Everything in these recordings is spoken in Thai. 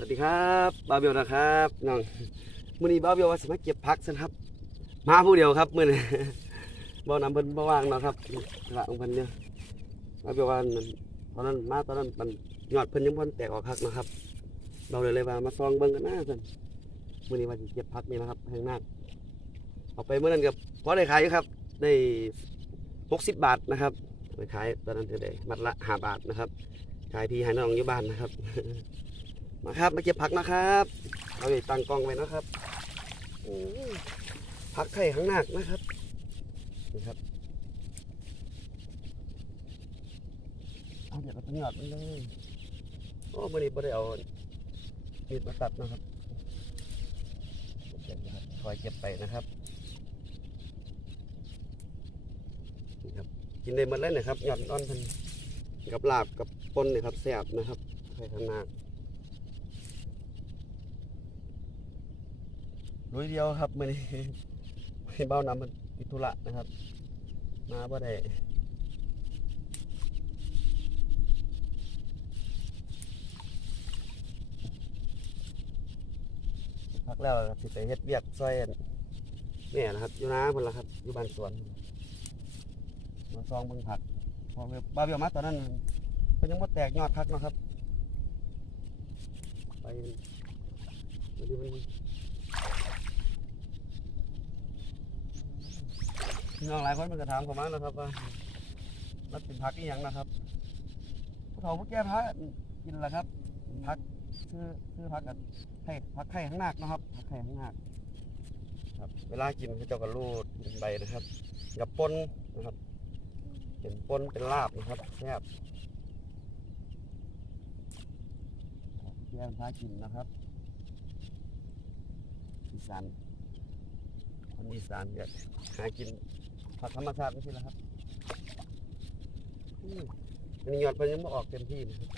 สวัสดีครับบาเบลนะครับน้องมื้อนี้บาเบลว่าสิมาเก็บผักซั่นครับ มาผู้เดียวครับมื้อนี้บ่นำเพิ่นบ่ว่างเนาะครับละของเพิ่นเนี่ยบาเบลว่านั่นตอนนั้นมาตอนนั้นมันยอดเพิ่นยังบ่ทันแตกออกคักนะครับ เราเลยเลยว่ามาซองเบิ่งกันหนะซั่นมื้อนี้ว่าสิเก็บผักนี่นะครับแห่งนาคเอาไปเมื่อนั้นก็พอได้ขายครับ ได้60บบาทนะครับไปขายตอนนั้นเท่าใดมัดละ5บาทนะครับขายพี่ให้น้องอยู่บ้านนะครับ มาครับมาเก็บผักนะครับเอาไปตั้งกล้องไว้นะครับผักไข่ข้างหนักนะครับนี่ครับเอาเดี๋ยวเราต้องหยอดมันเลยโอ้มื่อนี้ไม่ได้เอามีดมาตัดนะครับครับคอยเก็บไปนะครับนี่ครับ กินได้หมดเลยนะครับหยอดอ้อนเพันกับลาบกับปนนี่ครับแซ่บนะครับไข่ข้างหนัก ลุยเดียวครับมื่อนี้ให้เบ้าน้ำมันติดธุระนะครับ มาบ่ได้พักแล้วสิไปเฮ็ดเวียกซอยนแม่นะครับ อยู่นาพุ่นละครับ อยู่บ้านสวน มาซองเบิ่งผักพอบ้าเบียวมาตอนนั้นเพิ่นยังบ่แตกยอดคักนะครับ ไปวันนี้มัน พี่ น้องหลายคนมันก็ถามผมมาแล้วครับว่ามันเป็นผักอีหยังนะครับผู้เฒ่าผู้แก่พักกินละครับผักคือคือผักกับไข่ผักไข่ข้างหนักนาะครับผักไข่ข้างหนักครับเวลากินเขาเจ้าก็รูดเป็นใบนะครับกับปนนะครับ เป็นปนเป็นลาบนะครับแซ่บแย่งพากินนะครับอีสานคนอีสานอยากหากิน ผักธรรมชาติไม่ใช่แล้วครับมันนี้ยอดเพิ่นยังไม่ออกเต็มที่นะครับ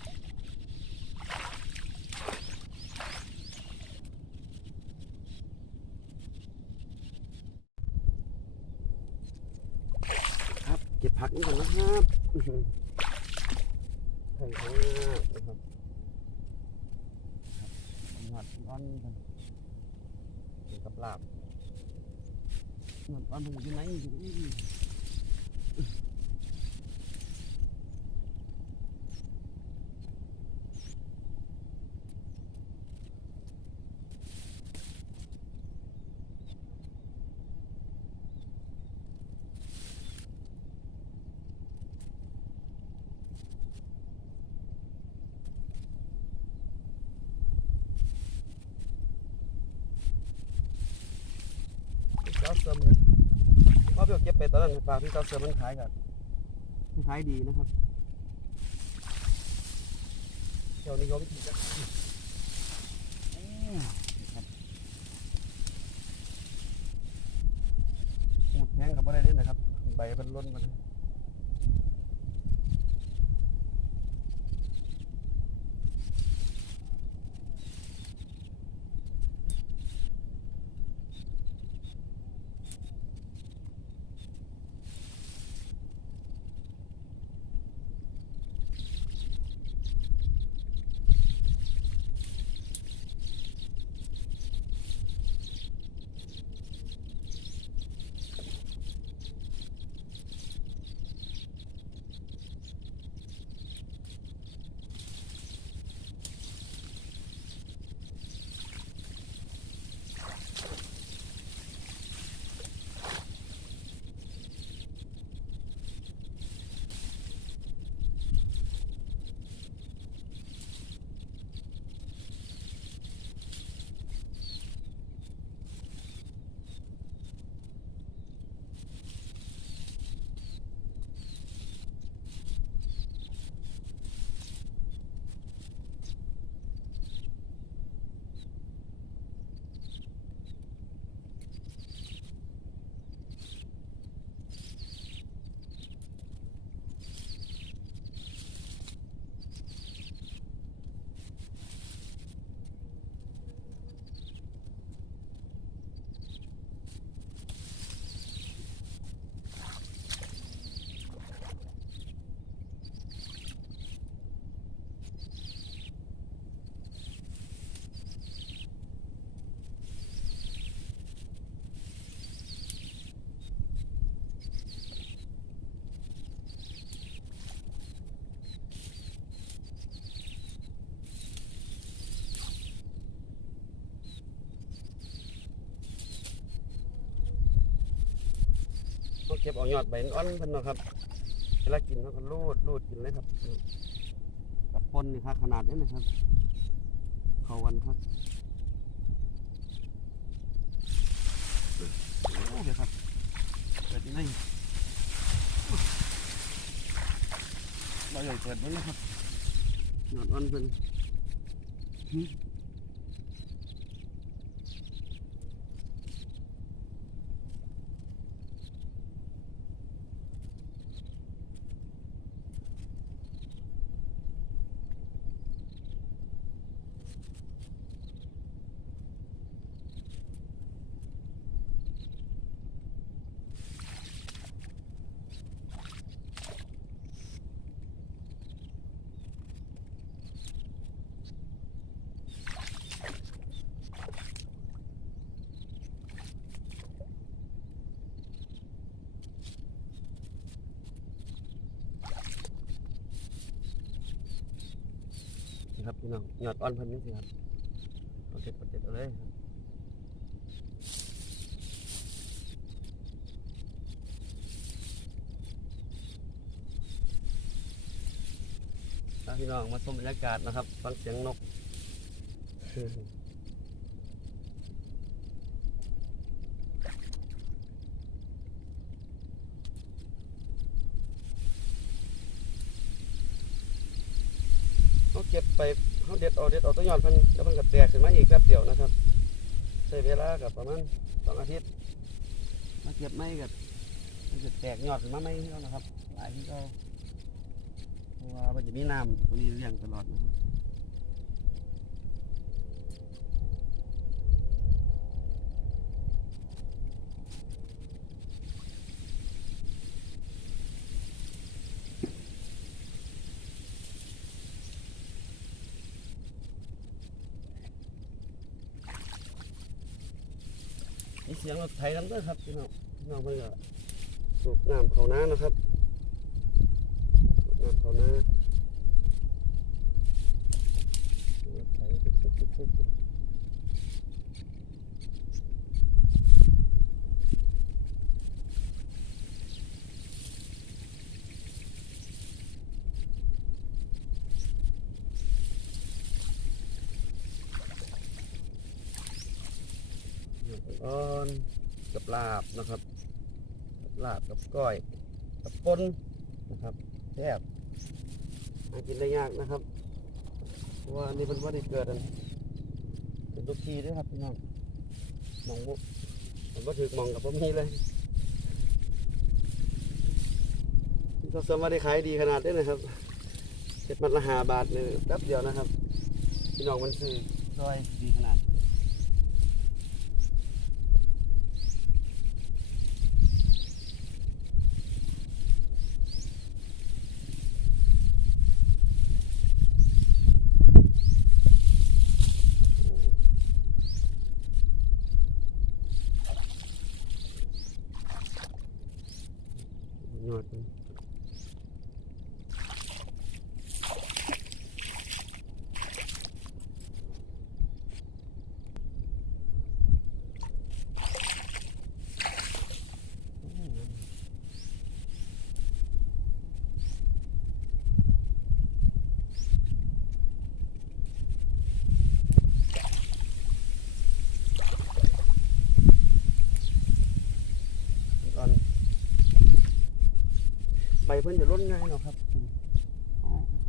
ครับเก็บผักนี่ก่อนนะครับอื้อหือไข่ข้างหน้านะครับครับยอดร้อนกันกับลาบ ยอดร้อนมั เจ้าเสริมเพราะพี่เก็บไปตอนนั้นฝากพี่เจ้าเสริมมันขายกันมันขายดีนะครับเดี๋ยวนิยมที่จะอืมครับหมดแห้งกับอะไรนี่นะครับ ใบมันล้นมา เลยเก็บเอายอดใบอ่อนเพิ่นเนาะครับเวลากินเขาก็รูดรูดกินเลยครับกับปนนี่ครับขนาดนี้นะครับ เขาวันครับโอ้เดี๋ยวครับเปิดยังไงเราใหญ่เปิดมันนะครับยอดอ่อนเพิ่นหึ น้องยอดอ่อนพันนี่สิครับเอาเด็ดเอาเด็ดเอาเลยครับอะพี่น้องมาชมบรรยากาศนะครับฟังเสียงนกเขาเก็บไป เขาเด็ดเอาเด็ดเอาตัวยอดเพันแล้วมันก็แตกขึ้นมาอีกแป๊บเดียวนะครับใช้เวลากับประมาณสองอาทิตย์มาเก็บไม่กับมันจะแตกยอดขึ้นมาไม่เท่านะครับหลายที่ก็เพราะว่ามันจะมีน้ำตัวนี้เลี้ยงตลอดนะครับ เสียงรถไถน้ำด้วยครับพี่น้องพี่น้องเพื่อนก็สูบน้ำเขาน้านะครับสูบน้ำเขาน้า รถไถปุ๊บปุ๊บปุ๊บปุ๊บปุ๊บเดี๋ยว อ่อนกับลาบนะครับลาบกับก้อยกับปนนะครับแซ่บหากินได้ยากนะครับเพราะว่าอันนี้เป็นว่าได้เกิดอันเป็นทุกทีด้วยครับพี่น้องมองบุผมก็ถือมองกับผมนี่เลยก็สามารถได้ขายดีขนาดนี้นะครับเจ็ดมัดละหาบาทเลยแป๊บเดียวนะครับ พี่น้องมันซื้อซอยดีขนาด ยอดมันตอน ใบ เพิ่นจะล้นง่ายเนาะครับอ๋อค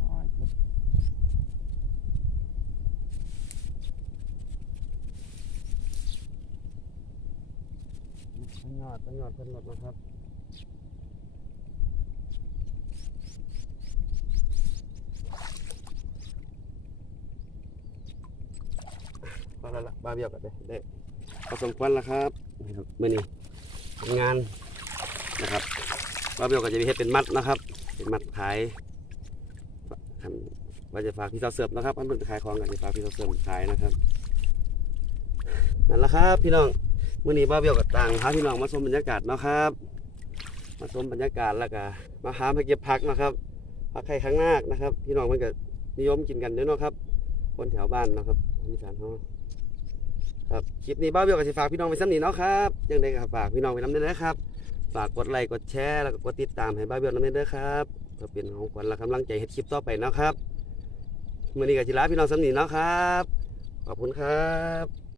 ่อยอดต้นยอดเพิ่นหมดนะครับพอแล้วล่ะบาเบียวกันเลยได้พอสมควรแล้วครับนี่ครับมื่อนี้งานนะครับ ว่าเบลก็จะมีเฮ็ดเป็นมัดนะครับ เป็นมัดขายว่าจะฝากพี่สาวเสิร์ฟนะครับอันเป็นขายของกันจะฝากพี่สาวเสิร์ฟขายนะครับนั่นแหละครับ พี่น้องเมื้อนี้บ้าเบลกับต่างพาพี่น้องมาชมบรรยากาศเนาะครับ มาชมบรรยากาศแล้วก็มาหามาเก็บผักนะครับผักไข่ข้างหน้านะครับ พี่น้องมันก็นิยมกินกันเด้อเนาะครับคนแถวบ้านนะครับมีสานเฮาครับคลิปนี้บ้าเบลก็สิฝากพี่น้องไปซ้ำนี้เนาะครับยังไงก็ฝากพี่น้องไปนำเด้อนะครับ ฝากกดไลค์กดแชร์แล้วก็กดติดตามให้บ้าเบี้ยน้ำเด้วยครับก็เป็นของขวัญและกำลังใจเฮ็ดคลิปต่อไปนะครับมื่อนี้กับจิราพี่น้องสำนีเนาะครับ ขอบคุณครับ